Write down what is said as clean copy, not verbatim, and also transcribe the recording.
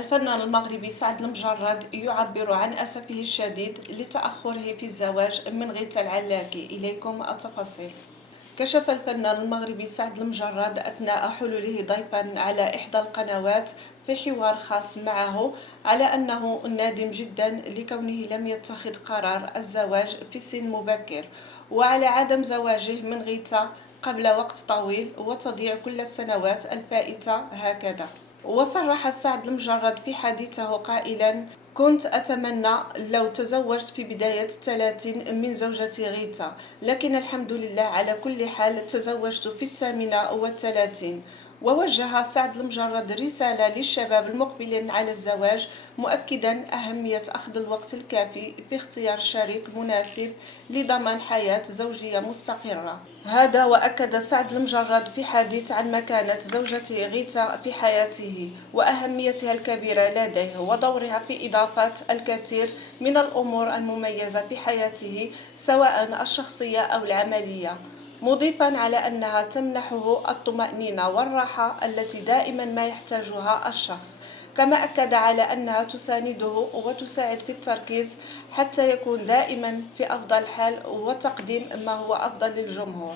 الفنان المغربي سعد المجرد يعبر عن أسفه الشديد لتأخره في الزواج من غيثة العلاكي. إليكم التفاصيل. كشف الفنان المغربي سعد المجرد أثناء حلوله ضيفا على إحدى القنوات في حوار خاص معه على أنه نادم جدا لكونه لم يتخذ قرار الزواج في سن مبكر، وعلى عدم زواجه من غيثة قبل وقت طويل وتضيع كل السنوات الفائتة هكذا. وصرح سعد المجرد في حديثه قائلا: كنت أتمنى لو تزوجت في بداية الثلاثين من زوجتي غيثة، لكن الحمد لله على كل حال تزوجت في 38. ووجه سعد المجرد رسالة للشباب المقبلين على الزواج، مؤكدا أهمية أخذ الوقت الكافي في اختيار شريك مناسب لضمان حياة زوجية مستقرة. هذا وأكد سعد المجرد في حديث عن مكانة زوجته غيثة في حياته وأهميتها الكبيرة لديه ودورها في إضافة الكثير من الأمور المميزة في حياته سواء الشخصية أو العملية، مضيفا على أنها تمنحه الطمأنينة والراحة التي دائما ما يحتاجها الشخص، كما أكد على أنها تسانده وتساعد في التركيز حتى يكون دائما في أفضل حال وتقديم ما هو أفضل للجمهور.